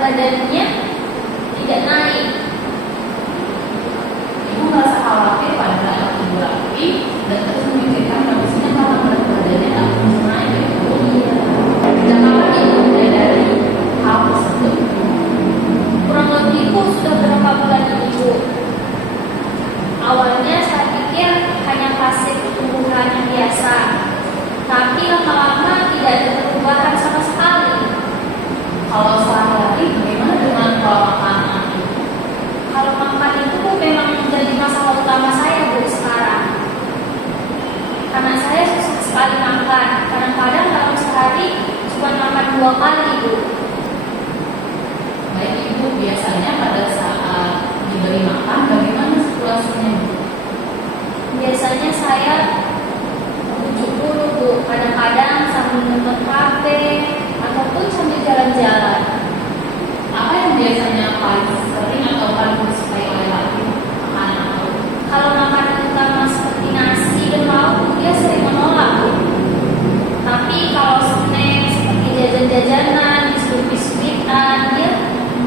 badannya tidak naik. Ibu merasa khawatir pada anak ibu rapi dan terus memikirkan kondisinya karena berat badannya tak bisa naik ya ibu. Dan kapan ibu menyadari hal tersebut? Kurang lebih sudah berapa bulan ini, Bu. Awalnya saya pikir hanya fase pertumbuhan yang biasa, tapi lama-lama tidak ada perubahan sama sekali. Kalau sehari-hari bagaimana dengan pola makanan ibu? Kalau makan itu memang menjadi masalah utama saya, Bu, sekarang. Karena saya susah sekali makan. Kadang-kadang dalam sehari cuma makan 2 kali, Bu. Baik ibu, biasanya pada saat diberi makan bagaimana situasinya Bu? Biasanya saya bujuk dulu, Bu. Kadang-kadang sambil nonton HP ataupun sambil jalan-jalan. Apa yang biasanya paling sering atau paling disukai oleh laki makanan atau? Kalau makanan utama seperti nasi dan lauk, dia sering menolak, Bu. Tapi kalau snack seperti jajan-jajanan, biskuit-biskuitan, dia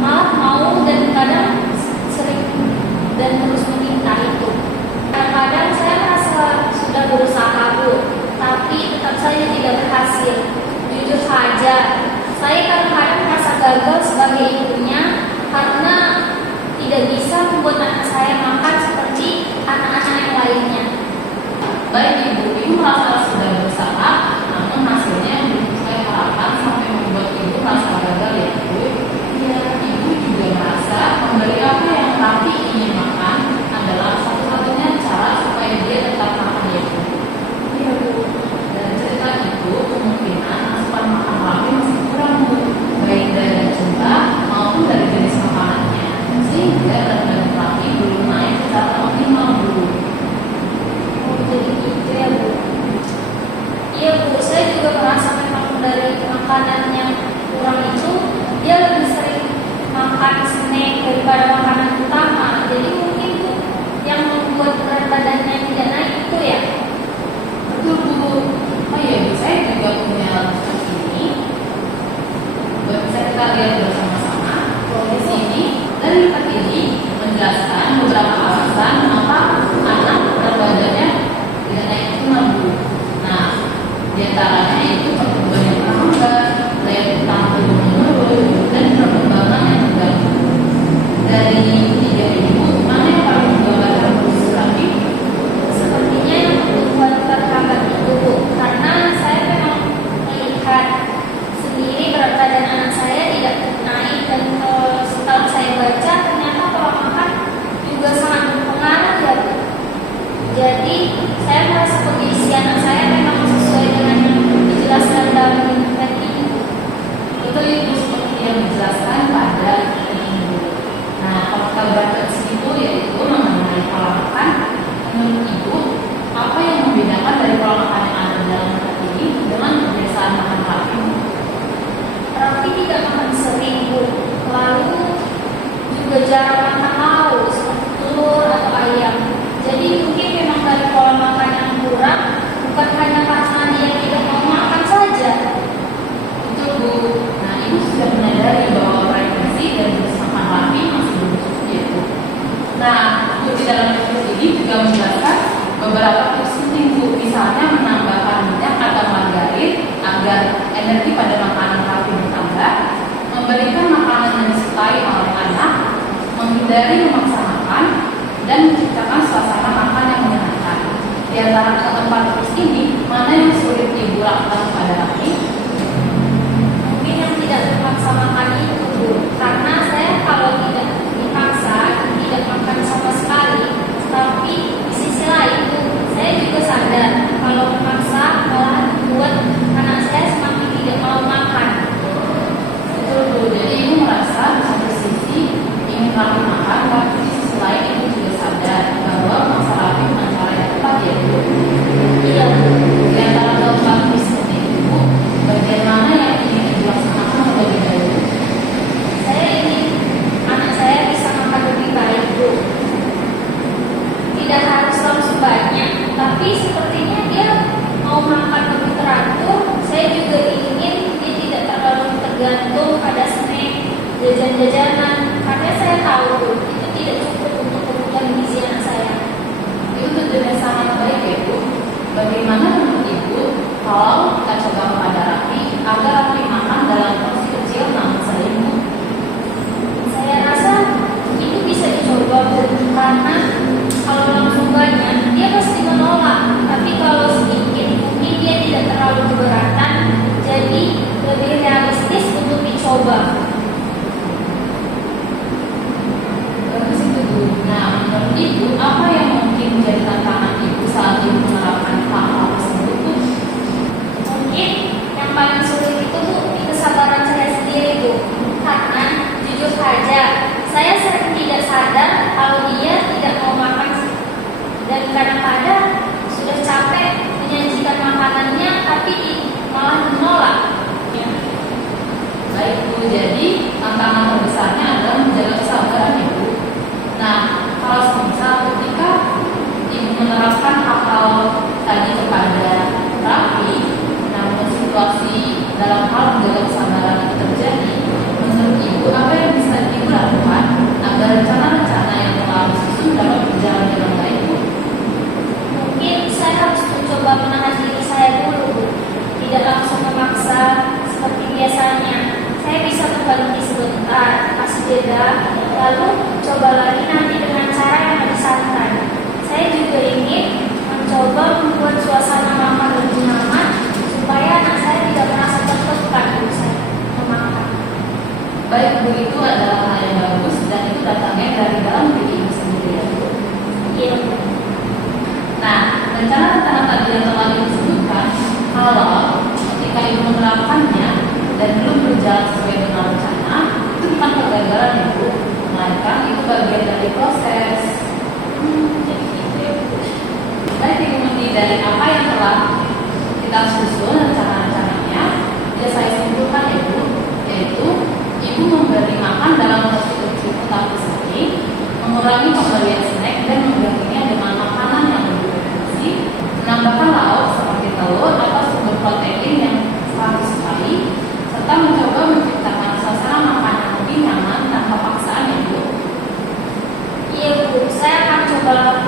malah mau dan kadang sering dan terus meminta itu. Kadang-kadang saya merasa sudah berusaha, Bu, tapi tetap saja tidak berhasil. Jujur saja, saya kadang-kadang merasa gagal sebagai ibunya karena tidak bisa membuat anak saya makan seperti anak-anak yang lainnya. Baik ibu merasa sudah berusaha, namun hasilnya belum sesuai harapan sampai membuat ibu merasa gagal ya ibu. Iya. Ibu juga merasa memberi apa yang Raffi ingin makan adalah satu-satunya cara supaya dia tetap makan ya ibu. Iya, Bu. Dan cerita ibu kemungkinan asupan makan Raffi masih kurang Bu, baik dari jumlah maupun dari jenis makanannya, sehingga berat badan Raffi belum naik secara optimal Bu. Oh, jadi gitu ya, Bu. Iya, Bu, saya juga merasa memang dari makanan yang kurang itu dia lebih sering makan snack daripada makanan utama. Jadi mungkin, Bu, yang membuat berat badannya tidak naik itu ya. Betul Bu. Oh iya Bu, saya juga punya riset ini. Bisa kita lihat bersama-sama. Di sini dari riset ini menjelaskan beberapa alasan mengapa anak berat badannya tidak naik optimal Bu. Nah, diantaranya itu pertumbuhan yang lambat, daya tahan tubuh menurun, dan perkembangan yang terganggu. Dari tiga ini Bu, mana yang paling menggambarkan kondisi Raffi? Sepertinya yang pertumbuhan terhambat itu, Bu, karena saya memang melihat sendiri berat badan anak saya tidak naik dan setelah saya baca ternyata pola makan juga sangat berpengaruh ya, Bu. Jadi saya merasa kondisi anak saya memang sesuai dengan yang dijelaskan dalam internet ini, Bu. Betul Ibu, seperti yang dijelaskan pada ini. Nah, kalau kita berangkat situ yaitu mengenai pola makan. Menurut Ibu, apa yang membedakan dari pola makan yang ada dalam riset ini dengan kebiasaan makan Raffi? Raffi tidak makan sering, Bu. Lalu juga jarang makan lauk seperti telur atau ayam. Jadi mungkin memang dari pola makan yang kurang, bukan hanya karena dia tidak mau makan saja. Betul Bu. Nah, Ibu sudah menyadari bahwa frekuensi dan jenis makan Raffi masih belum cukup ya Bu. Nah, untuk di dalam riset ini juga menjelaskan beberapa tips penting Bu. Misalnya menambahkan minyak atau margarin agar energi pada makanan Raffi bertambah, memberikan makanan yang disukai oleh anak, menghindari memaksa makan, dan menciptakan suasana makan yang menyenangkan. Di antara keempat tips ini, mana yang sulit Ibu lakukan pada Raffi? Mungkin yang tidak terpaksa makan itu, Bu. Karena saya kalau tidak dipaksa, tidak makan sama sekali. Tapi di sisi lain, Bu, saya juga sadar kalau memaksa malah membuat anak saya semakin tidak mau makan. Betul Bu. Jadi Ibu merasa di satu sisi ingin Raffi makan, tapi di sisi lain Ibu juga sadar bahwa memaksa Raffi bukan cara yang tepat ya Bu. Iya, Bu. Di antara keempat tips ini Bu, bagian mana yang ingin dilaksanakan terlebih dahulu? jajan-jajanan, karena saya tahu Bu, itu tidak cukup untuk kebutuhan gizi anak saya. Itu tujuan yang sangat baik ya Bu. Bagaimana menurut Ibu kalau kita coba kepada Raffi agar Raffi makan dalam porsi kecil namun seimbang? Saya rasa itu bisa dicoba Bu, karena kalau langsung banyak dia pasti menolak, tapi kalau sedikit mungkin dia tidak terlalu keberatan, jadi lebih realistis untuk dicoba. Bagus itu Bu. Nah, menurut Ibu apa yang mungkin menjadi tantangan Ibu saat Ibu menerapkan hal-hal tersebut Bu? Mungkin yang paling sulit itu Bu, di kesabaran saya sendiri Bu, karena jujur saja saya sering tidak sadar kalau dia tidak mau makan, dan kadang-kadang sudah capek menyajikan makanannya tapi malah menolak. Ya. Baik Bu, jadi tantangan terbesarnya adalah menjaga kesabaran Ibu. Nah, kalau misal ketika Ibu menerapkan hal-hal tadi kepada Raffi, namun situasi dalam hal menjaga kesabaran itu terjadi, menurut Ibu apa yang bisa Ibu lakukan agar rencana-rencana yang telah disusun dapat berjalan dengan baik Bu? Mungkin saya harus mencoba menahan diri saya dulu Bu, tidak langsung memaksa seperti biasanya. Saya bisa berhenti sebentar, kasih jeda, lalu coba lagi nanti dengan cara yang lebih santai. Saya juga ingin mencoba membuat suasana makan lebih nyaman supaya anak saya tidak merasa tertekan saat memakan. Baik Bu, itu adalah hal yang bagus dan itu datangnya dari dalam diri Ibu sendiri ya Bu. Iya Bu. Nah, rencana-rencana tadi yang telah Ibu sebutkan, kalau ketika Ibu menerapkannya dan belum berjalan sesuai dengan rencana, itu bukan kegagalan ya Bu, melainkan itu bagian dari proses. Jadi gitu ya Bu. Baik Ibu mengerti dari apa yang telah kita susun rencana-rencananya, bisa saya simpulkan ya Bu, yaitu Ibu memberi makan dalam porsi kecil tapi sering, mengurangi pemberian snack dan menggantinya dengan makanan yang lebih bergizi, menambahkan lauk seperti telur atau sumber protein yang selalu disukai, serta mencoba menciptakan suasana makan yang lebih nyaman tanpa paksaan ya Bu. Iya Bu, saya akan coba lakukan